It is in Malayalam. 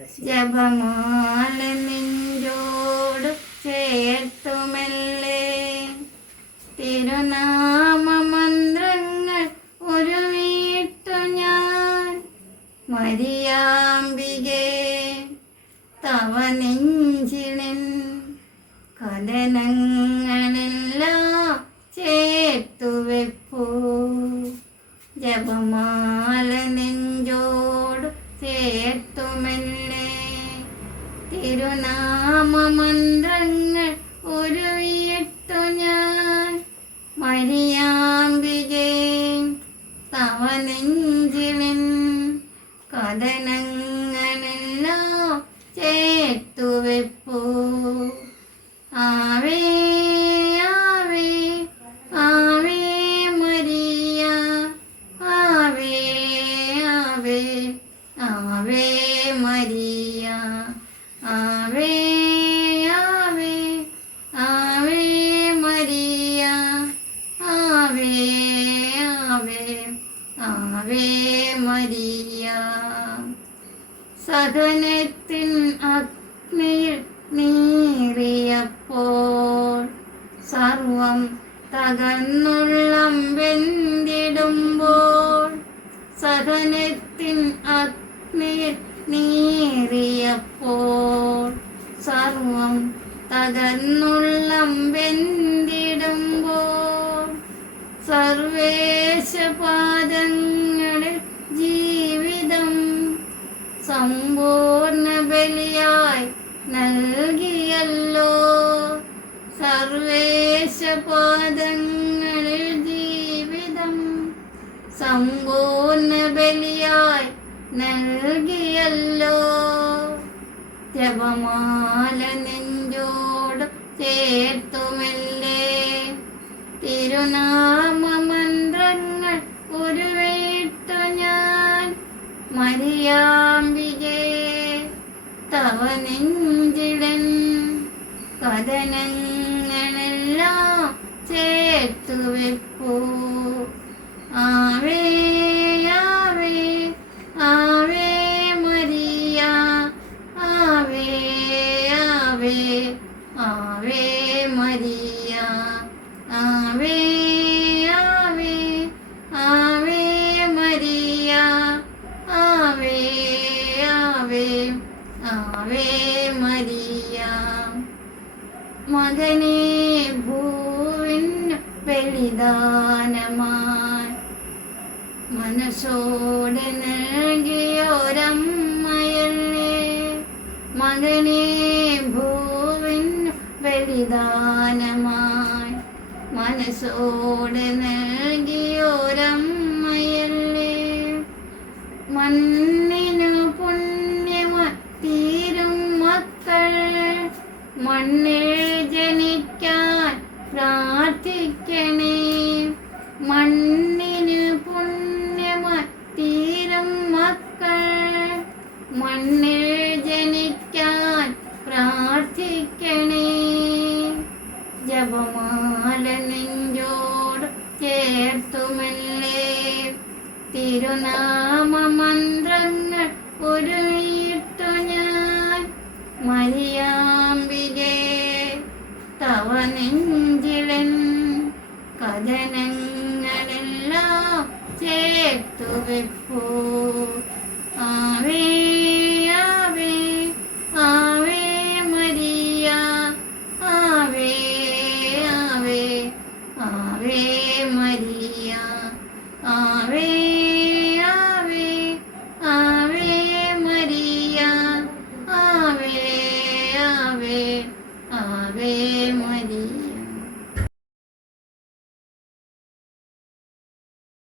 ജപമാല നെഞ്ചോട് ചേർത്തുമല്ലേ തിരുനാമമന്ത്രങ്ങൾ ഉരുവിട്ടു ഞാൻ മരിയാമ്പികേ തവ നെഞ്ചിളിൻ കഥനങ്ങളെല്ലാം ചേർത്തുവെപ്പൂ ജപമാല നെഞ്ചോട് ചേർത്തുമല്ലേ തിരുനാമമന്ത്രങ്ങൾ ഉരുവിട്ടു ഞാൻ മരിയാമ്പികേ തവ നെഞ്ചിളിൻ കഥനങ്ങളെല്ലാം ചേർത്തുവെപ്പൂ ആവേ ആവേ ആവേ മരിയ ആവേ ആവേ ആവേ മരിയ ആവേ ആവേ ആവേ മരിയ ആവേ ആവേ ആവേ മരിയ സദനത്തിൻ അഗ്നിയിൽ നീറിയപ്പോൾ സർവം തകർന്നുള്ളം വെന്തിടുമ്പോൾ സദനത്തിൻ അഗ്നിയിൽ നീറിയപ്പോൾ സർവം തകർന്നുള്ളം വെന്തിടുമ്പോൾ സർവേശപാദങ്ങളിൽ ജീവിതം സമ്പൂർണ്ണ ബലിയായി നൽകിയല്ലോ സർവേശപാദങ്ങളിൽ ജീവിതം സമ്പൂർണ്ണ ബലിയായി നൽകിയല്ലോ ജപമാല നെഞ്ചോട് ചേർത്തുമല്ലേ തിരുനാമമന്ത്രങ്ങൾ ഉരുവിട്ടു ഞാൻ മരിയാമ്പികേ തവ നെഞ്ചിടൻ കഥനങ്ങളെല്ലാം ചേർത്തുവെപ്പൂ ആവേ ആവേ ആവേ മരിയ ആവേ ആവേ ആവേ മരിയ ആവേ ആവേ ആവേ മരിയ ആവേ ആവേ ആവേ മരിയ മകനെ ഭൂവിന് ബലിദാനമായി മനസ്സോടെ നൽകിയൊരമ്മയല്ലേ മകനെ ഭൂവിന് ബലിദാനമായി മനസ്സോടെ നൽകിയൊരമ്മയല്ലേ മണ്ണിനു പുണ്യമായി തീരും മക്കൾ മണ്ണിൽ ജനിക്കാൻ പ്രാർത്ഥിക്കണേ മണ്ണിന് പുണ്യമായി തീരും മക്കൾ മണ്ണിൽ ജനിക്കാൻ പ്രാർത്ഥിക്കണേ ജപമാല നെഞ്ചോട് ചേർത്തുമല്ലേ തിരുനാമമന്ത്രങ്ങൾ ഉരുവിട്ടു ഞാൻ മരിയാമ്പികേ തവ നെഞ്ചിലൻ കഥനങ്ങളെല്ലാം ചേർത്തുവെപ്പൂ ആവേ ആവേ ആവേ മരിയ ആവേ ആവേ ആവേ മരിയ ആവേ ആവേ ആവേ മരിയ ആവേ ആവേ ആവേ